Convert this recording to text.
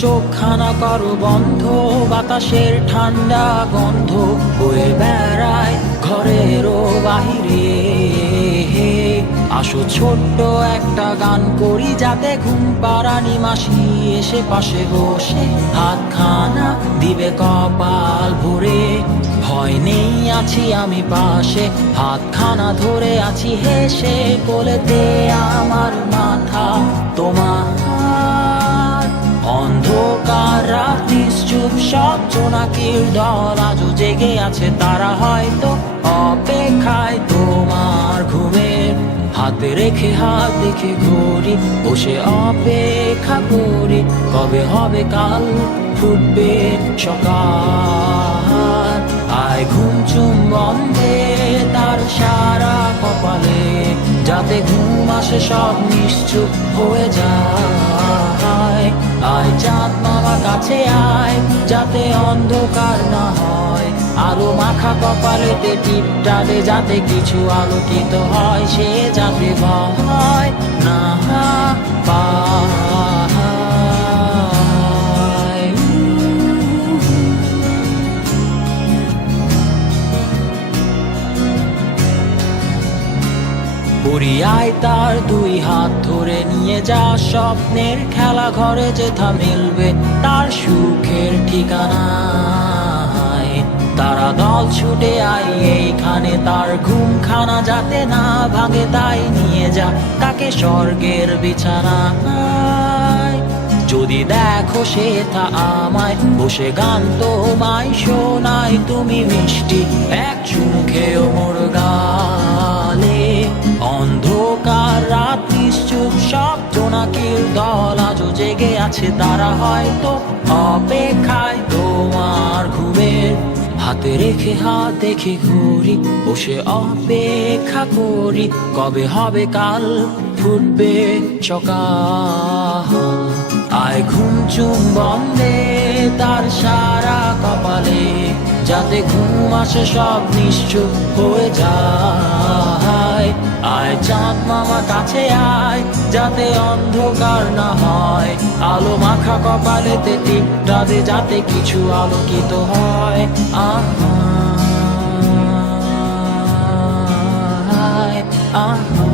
চোখখানা করো বন্ধ, বাতাসের ঠান্ডা গন্ধ বয়ে বেড়ায় ঘরেরও বাহিরে। আসো ছোট্ট একটা গান করি, যাতে ঘুম পাড়ানি মাসি এসে পাশে বসে হাতখানা দিবে কপাল ভরে। ভয় নেই, আছি আমি পাশে, হাতখানা ধরে আছি হেসে, কোলেতে আমার মাথা তোমার। অন্ধকার রাত্রি চুপ, সব জোনাকির দল আজও জেগে আছে, তারা হয়তো অপেক্ষায় তোমার ঘুমের। হাতে রেখে হাত দেখে ঘড়ি, বসে অপেক্ষা করি, কবে হবে কাল, ফুটবে সকাল। আয় ঘুম চুম বন্ধে তার সারা কপালে, যাতে ঘুম আসে সব নিশ্চুপ হয়ে যায়। আয় চাঁদ মামা কাছে আয়, যাতে অন্ধকার না হয়, আলো মাখা কপালেতে টিপটা দে, যাতে কিছু আলোকিত হয়, সে যাতে ভয় না পায়। পড়িয়ায় তার দুই হাত ধরে নিয়ে যা, স্বপ্নের খেলা ঘরে যেথা মিলবে তার সুখের ঠিকানা। তারা দল ছুটে আই এইখানে, তার ঘুমখানা যাতে না ভাঙে, তাই নিয়ে যা তাকে স্বর্গের বিছানায়। যদি দেখো সে তা আমায় বসে গান তোমায় শোনায়, তুমি মিষ্টি এক চুমু খেয়েও মোর গালে। অন্ধকার রাত্রি চুপ, সব জোনাকির দল আজও জেগে আছে, তারা হয়তো অপেক্ষায় তোমার ঘুমের। হাতে রেখে হাত দেখে ঘুরি, বসে অপেক্ষা করি, কবে হবে কাল, ফুটবে সকাল। আয় ঘুম চুম বন্ধে তার সারা কপালে, যাতে ঘুম আসে সব নিশ্চুপ হয়ে যায়। আয় চাঁদ মামা কাছে আয়, যাতে অন্ধকার না হয়, আলো মাখা কপালেতে টিপটা দে, যাতে কিছু আলোকিত হয়। আহা আহা।